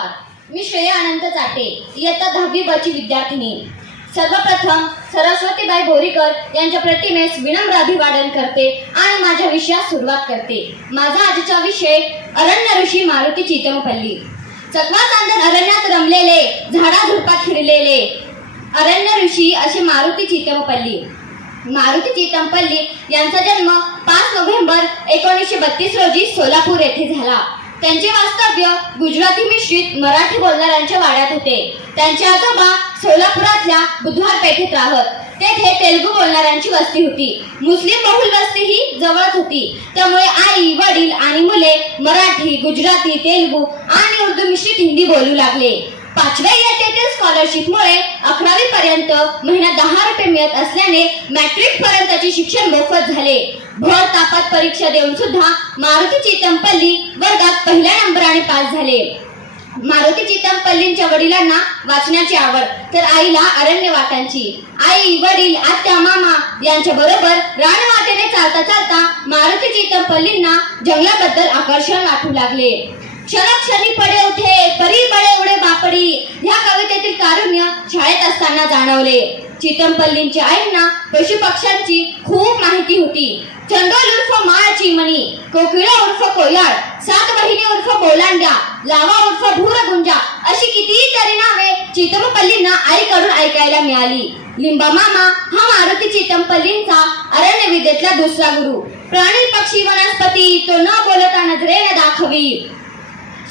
नमस्कार, मी श्रेया अनंत चाटे, इयत्ता 10वी ब ची विद्यार्थिनी। सर्वप्रथम सरस्वतीबाई बोरीकर यांच्या प्रतिमेस विनम्र अभिवादन करते आणि माझ्या विषयास सुरुवात करते। माझा आजचा विषय अरण्य ऋषी मारुती चितमपल्ली। चकवा चांदण अरण्यात रमलेले, झाडाझुडपात हिरलेले अरण्य ऋषी असे मारुती चितमपल्ली। मारुती चितमपल्ली यांचा जन्म 5 नोव्हेंबर 1932 रोजी सोलापूर येथे झाला। त्यांचे वास्तव्य गुजराती मिश्रित मराठी बोलणाऱ्यांच्या वाड्यात होते। त्यांचे आजोबा सोलापुरातल्या बुधवार पेठेत राहत। तेथे तेलुगू बोलणाऱ्यांची वस्ती होती। मुस्लिम बहुल वस्ती ही जवळच होती, त्यामुळे आई, वडील आणि मुले मराठी, गुजराती, तेलुगू आणि उर्दू मिश्रित हिंदी बोलू लागले। 5व्या इयत्तेतील स्कॉलरशिपमुळे 11वी पर्यंत महिना 10 रुपये मिळत असल्याने मॅट्रिक पर्यंतचे शिक्षण मोफत झाले। भर तापात परीक्षा देऊन सुद्धा मारुती चितमपल्ली वर्गात पहिल्या नंबराने पास झाले। मारुती चितमपल्लींच्या वडिलांना वाचनाची आवड, तर आईला अरण्य वाटांची। आई, वडील, आत्या, मामा यांच्या बरोबर रानवाटेने चालता चालता मारुती चितमपल्लींना जंगलाबद्दल आकर्षण वाटू लागले। क्षणोक्षणी पडे उठे परी बळे उडे बापडी ह्या कवितेतील कारुण्य शाळेत असताना जाणवले। चितमपल्लींच्या आईंना पशुपक्ष्यांची खूप माहिती होती। चंडोल उर्फ माळ चिमणी, कोकिळा उर्फ कोयाळ, 7 बहिणी उर्फ बोलांड्या, लावा उर्फ भूरगुंजा अशी कितीतरी नावे चितमपल्लींना आईकडून ऐकायला मिळाली। लिंबा मामा हा मारुती चितमपल्लींचा अरण्य विद्येतला दुसरा गुरु। प्राणी, पक्षी, वनस्पती तो न बोलता नजरेने दाखवी।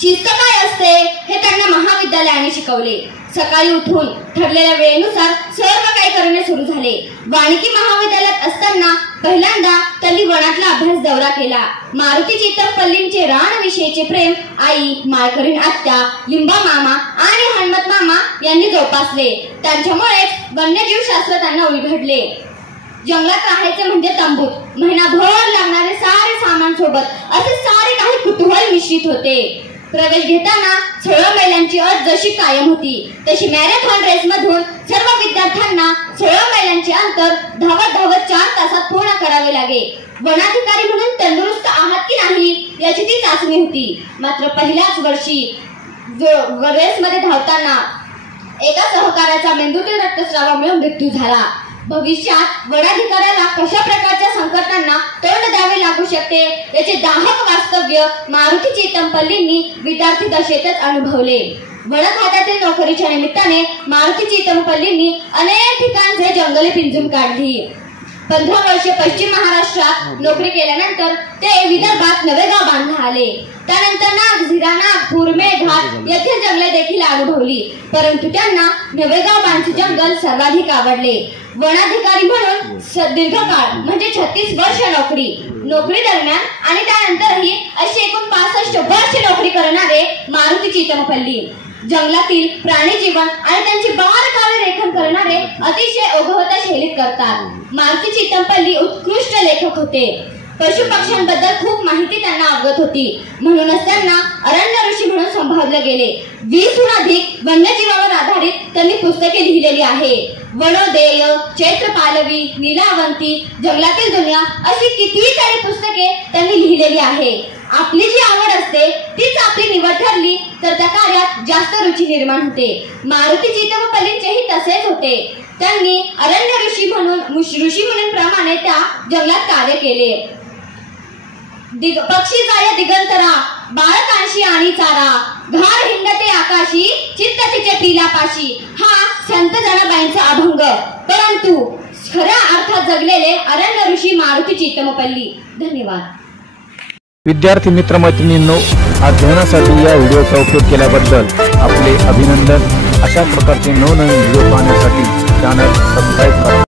शिस्त काय असते हे त्यांना महाविद्यालयाने शिकवले। सकाळी उठून ठरलेल्या वेळेनुसार सर्व काही करणे सुरू झाले। वानिकी महाविद्यालयात असताना पहिल्यांदा त्यांनी वनातला अभ्यास दौरा केला। मारुती चितमपल्लींचे रानविषयीचे प्रेम आई, माळकरीण आत्या, लिंबा मामा आणि हनुमत मामा यांनी जोपासले। त्यांच्यामुळेच वन्यजीव शास्त्र त्यांना उलगडले। जंगलात राहायचे म्हणजे तंबूत, महिनाभर लागणारे सारे सामान सोबत असे सारे काही कुतूहल मिश्रित होते। प्रवेश घेताना 16 मैलांची अट जशी कायम होती, तशी मॅरेथॉन रेस मधून सर्व विद्यार्थ्यांना 16 मैलांचे अंतर धावत 4 तासात पूर्ण करावे लागे। वनाधिकारी म्हणून तंदुरुस्त आहात की नाही याची ती चाचणी होती। मात्र पहिल्याच वर्षी रेसमध्ये धावताना एका सहकार्याचा मेंदूतील रक्तस्रावामुळे मृत्यू झाला। भविष्यात वनाधिकाऱ्याला कशा प्रकारच्या संकटांना तोंड द्यावे लागू शकते याचे दाहक वास्तव्य मारुती चितमपल्लींनी विद्यार्थी दशेतच अनुभवले। वन खात्यातील नोकरीच्या निमित्ताने मारुती चितमपल्लींनी अनेक ठिकाणचे जंगले पिंजून काढली। 15 वर्षे पश्चिम महाराष्ट्रात नोकरी केल्यानंतर ते विदर्भात नवेगाव बांधला आले। त्यानंतर नाग, झिरा, नागपूर, मेळघाट येथील जंगले देखील अनुभवली, परंतु त्यांना नवेगाव बांधचे जंगल सर्वाधिक आवडले। वनाधिकारी म्हणून दीर्घकाळ म्हणजे 36 वर्ष नोकरी दरम्यान आणि त्यानंतरही अशी एकूण 65 वर्ष नोकरी करणारे मारुती चितमपल्ली जंगलातील प्राणी जीवन आणि त्यांची बारकावे रेखन करणारे अतिशय ओघवत्या शैलीत करतात। मारुती चितमपल्ली उत्कृष्ट लेखक होते। पशु पक्ष्यांबद्दल खूप माहिती त्यांना अवगत होती, म्हणूनच त्यांना अरण्य ऋषी म्हणून संबोधले गेले। 20हून अधिक वन्यजीवावर आधारित त्यांनी पुस्तके लिहिलेली आहे। वनोदय, चैत्रपालवी, नीलावंती, जंगलातील दुनिया अशी कितीतरी पुस्तके त्यांनी लिहिलेली आहे। आपली जी आवड असते तीच आपली निवड ठरली तर त्या कार्यात जास्त रुची निर्माण होते। मारुती चितमपल्लींचेही तसेच होते। त्यांनी अरण्य ऋषी म्हणून प्रमाणे त्या जंगलात कार्य केले। पक्षी जाय दिगंतरा, बाळकांशी आणि चारा, घार हिंडते आकाशी, चित्त तिचे पिलापाशी हा संत जनाबाईंचा अभंग। परंतु खऱ्या अर्थात जगलेले अरण्य ऋषी मारुती चितमपल्ली। धन्यवाद। विद्यार्थी मित्र मैत्रिणींनो, अध्ययनासाठी या व्हिडिओचा उपयोग केल्याबद्दल आपले अभिनंदन। अशा प्रकारचे नवनवीन व्हिडिओ पाहण्यासाठी चॅनल सबस्क्राइब करा।